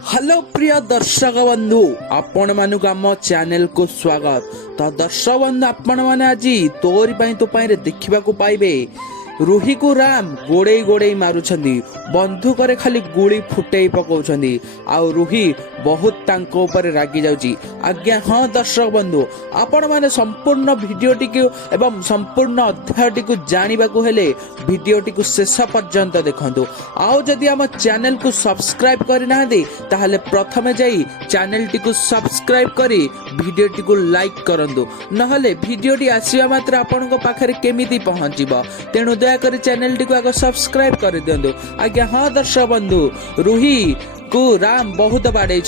Hello प्रिय दर्शक बंधु आपण मानक आम चैनल को स्वागत। तो दर्शक बंधु आपण मैंने आज तोरी तो देखा पाइबे रुही को राम गोड़े गोड़े मारुछंदी बंधुक खाली गुली फुटे पकाउछंदी आउ रुही बहुत तांको ऊपर रागी जाउची। आज्ञा हाँ दर्शक बंधु आपण माने संपूर्ण भिडियोटी को एवं संपूर्ण अध्यायटी को जानिबा को हेले भिडियोटी को शेष पर्यंत देखंतु। आउ जदि आम चैनल को सब्सक्राइब करना ताहले प्रथमे जाई चैनल टी को सब्सक्राइब करी भिडियोटी को लाइक करंतु नहले भिडियोटी आसीबा मात्र आपनक पाखरे केमिति पहुंचीबो तेणु दयाकोरी चैनल टी को आगे सब्सक्राइब कर दिंतु। आज्ञा हाँ दर्शक बंधु रुही को राम बहुत बाड़े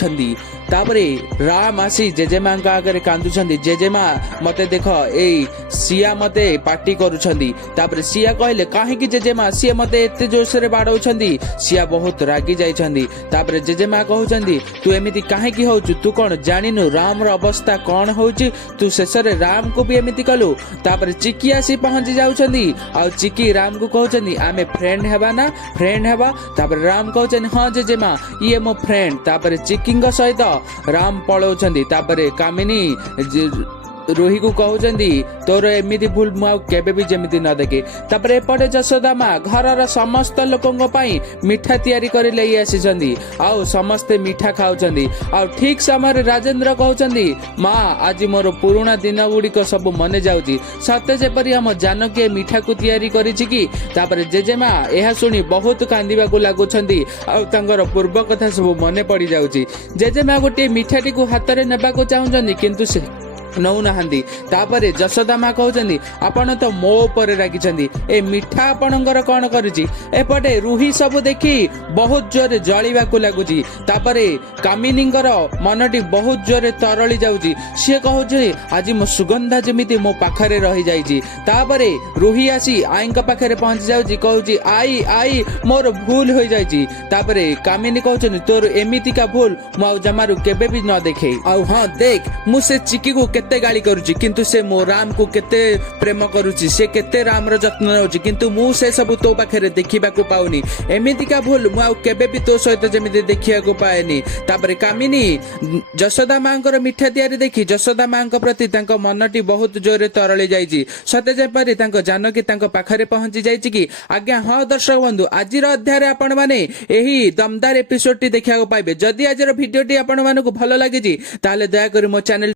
तापरे राम आसी जेजेमा आगे कांदुछंदी जेजेमा मते देख ए सिया मते पार्टी करुछंदी। तापरे सिया कहले काहेकि जेजेमा सिया मते एते जोशरे बाड़ौछंदी सिया बहुत रागी जाइछंदी। तापरे जेजेमा कहउछंदी तू एमिति काहेकि होउछु तू कोन जानिनु राम रो अवस्था कोन होउची तू शेषरे राम को भी एमिति कलु। तापरे चिकी आसी पहुंची जाउछंदी आ चिकी राम को कहउछंदी आमे फ्रेंड हेबा ना फ्रेंड हेबा। तापरे राम कहउछंदी हां जेजेमा ये मो फ्रेंड। तापरे चिकिंग सहित राम पळौछंदी। तापरे कामिनी रोही को कहउछंदी तोर एमिति भूल मु केबे भी जेमिति न देखे। तापरे एपटे जशोदा माँ घरर समस्त लोकंग पई मिठा तयारी करि लई आसीछंदी आउ समस्ते मिठा खाउछंदी। आउ ठीक समय राजेंद्र कहउछंदी माँ आज मोर पुराना दिन गुड़िक सब मने जाउची सते जेपरि हम जानकी मिठा को तयारी करिछि कि। तापरे जेजेमा एहा सुनी बहुत कांदिबा को लागुछंदी आउ तांगर पूर्व कथा सब मने पड़ी जाउची। जेजेमा गोटे मिठाटी को हातरे नेबा को चाहुछंदी किंतु से नौ नहांदी। तापरे जशोदा माँ कहउछंदी आपण तो मो ऊपर रागिछंदी ए मिठा आपणकर कोन करिछि। एपटे रुही सब देखी बहुत जोरे जळिबा को लागुची। तापरे कामिनींगर मनटी बहुत जोरे तरळी जाउची से कहउछि आज मो सुगंधा जेमिति मो पाखरे रही जाइछि। तापरे रुही आसी आईंक पाखरे पहुंची जाउची कहउछि आई आई मोर भूल होई जाइछि। तापरे कामिनी कहउछनि तोर एमितिका भूल मो जमारू केबे भी न देखे। आउ हां देख मु से चिकी को केते गाली करूची किंतु से मो राम को केते प्रेम करूची से केते राम रो जत्न नउची किंतु मु से सब तो पाखरे देखिबा को पाउनी एमितिका भूल मु आ केबे भी तो सहित जेमिति देखिया को पाएनी। तापरे कामिनी जशोदा मांकर मिठा तयारी देखि जशोदा मांक प्रति तांको मनटी बहुत जोरे तरळी जाइछि सते जेपरि तांको जानकी तांको पाखरे पहुंची जाइछि कि। आज्ञा हाँ दर्शक बंधु आजिर अध्याय रे आपण माने एही दमदार एपिसोड टी देखिया को पाइबे। जदि आजिर भिडियोटी आपण मानको भलो लागिछि ताले दया करी मो चैनल